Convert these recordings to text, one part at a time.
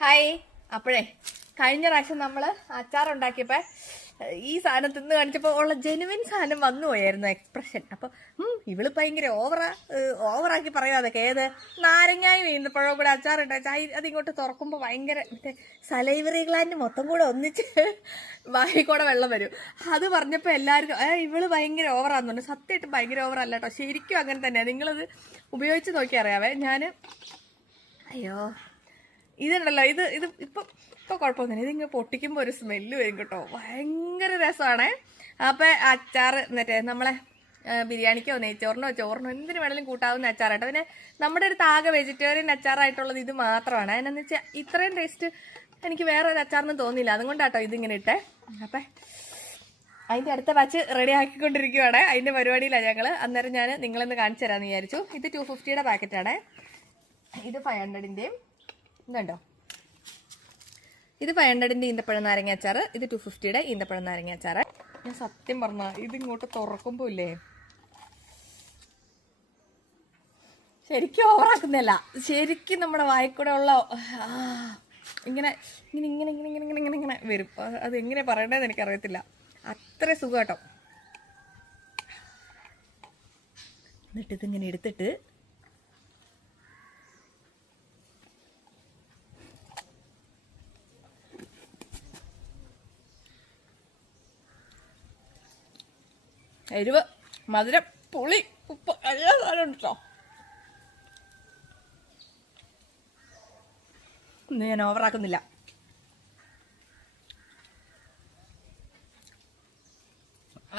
Hi. അപ്പോഴേ കഴിഞ്ഞ പ്രാവശ്യം നമ്മൾ അച്ചാറുണ്ടാക്കിയപ്പോൾ ഈ സാധനം തിന്ന് കാണിച്ചപ്പോൾ ഉള്ള ജെനുവിൻ സാധനം വന്നു പോയായിരുന്നു എക്സ്പ്രഷൻ. അപ്പോൾ ഇവള് ഭയങ്കര ഓവറാക്കി പറയാം. അതൊക്കെ ഏത് നാരങ്ങായും ഈന്തപ്പഴവും കൂടെ അച്ചാറുണ്ടായി അതിങ്ങോട്ട് തുറക്കുമ്പോൾ ഭയങ്കര മറ്റേ സലൈവറി ഗ്ലാൻഡ് മൊത്തം കൂടെ ഒന്നിച്ച് വായിക്കൂടെ വെള്ളം വരും. അത് പറഞ്ഞപ്പോൾ എല്ലാവർക്കും ഇവള് ഭയങ്കര ഓവറാന്നുണ്ട്. സത്യമായിട്ട് ഭയങ്കര ഓവറല്ല കേട്ടോ, ശരിക്കും അങ്ങനെ തന്നെയാണ്. നിങ്ങളത് ഉപയോഗിച്ച് നോക്കി അറിയാവേ. അയ്യോ ഇതുണ്ടല്ലോ, ഇത് ഇപ്പൊ കുഴപ്പമൊന്നുമില്ല. ഇതിങ്ങനെ പൊട്ടിക്കുമ്പോൾ ഒരു സ്മെല്ല് വരും കേട്ടോ, ഭയങ്കര രസമാണേ. അപ്പം അച്ചാറ് മറ്റേ നമ്മളെ ബിരിയാണിക്കോ നെയ്ച്ചോറിനോ ചോറിനോ എന്തിനു വേണമെങ്കിലും കൂട്ടാവുന്ന അച്ചാറാട്ടോ. പിന്നെ നമ്മുടെ അടുത്ത് ആകെ വെജിറ്റേറിയൻ അച്ചാറായിട്ടുള്ളത് ഇത് മാത്രമാണ്. അതിനെന്ന് വെച്ചാൽ ഇത്രയും ടേസ്റ്റ് എനിക്ക് വേറെ ഒരു അച്ചാറിനും തോന്നിയില്ല. അതുകൊണ്ടാട്ടോ ഇതിങ്ങനെ ഇട്ടേ. അപ്പം അതിൻ്റെ അടുത്ത ബാച്ച് റെഡി ആക്കിക്കൊണ്ടിരിക്കുവാണ്. അതിൻ്റെ പരിപാടിയിലാണ് ഞങ്ങൾ. അന്നേരം ഞാൻ നിങ്ങളൊന്ന് കാണിച്ചു തരാമെന്ന് വിചാരിച്ചു. ഇത് 250യുടെ പാക്കറ്റാണ്. ഇത് 500ൻ്റെയും ഇതുണ്ടോ, ഇത് 500ൻ്റെ ഈന്തപ്പഴം നാരങ്ങ അച്ചാറ്, ഇത് 250യുടെ ഈന്തപ്പഴം നാരങ്ങ അച്ചാറ്. ഞാൻ സത്യം പറഞ്ഞ ഇതിങ്ങോട്ട് തുറക്കുമ്പോൾ ഇല്ലേ, ശരിക്കും ഓവറാക്കുന്നില്ല, ശരിക്കും നമ്മുടെ വായിക്കൂടെ ഉള്ള ഇങ്ങനെ ഇങ്ങനെ ഇങ്ങനെ ഇങ്ങനെ ഇങ്ങനെ ഇങ്ങനെ ഇങ്ങനെ ഇങ്ങനെ വരും. അതെങ്ങനെ പറയണ്ടതെന്ന് എനിക്കറിയത്തില്ല, അത്ര സുഖം കേട്ടോ. എന്നിട്ട് ഇതിങ്ങനെ എടുത്തിട്ട് എരിവ്, മധുരം, പുളി, ഉപ്പ് എല്ലാ സാധനം ഉണ്ട് കേട്ടോ. ഇന്ന് ഞാൻ ഓവറാക്കുന്നില്ല.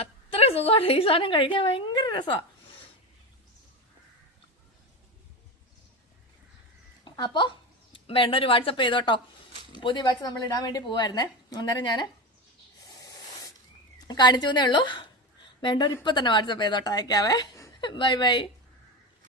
അത്ര സുഖമാണ് ഈ സാധനം കഴിക്കാൻ, ഭയങ്കര രസമാണ്. അപ്പോൾ വേണ്ട ഒരു വാട്സപ്പ് ചെയ്തോട്ടോ. പുതിയ ബാച്ച് നമ്മൾ ഇടാൻ വേണ്ടി പോവായിരുന്നേ. അന്നേരം ഞാൻ കാണിച്ചു തന്നേ ഉള്ളൂ. വേണ്ടവർ ഇപ്പം തന്നെ വാട്സപ്പ് ചെയ്തോട്ടോ, അയക്കാവേ. Bye by.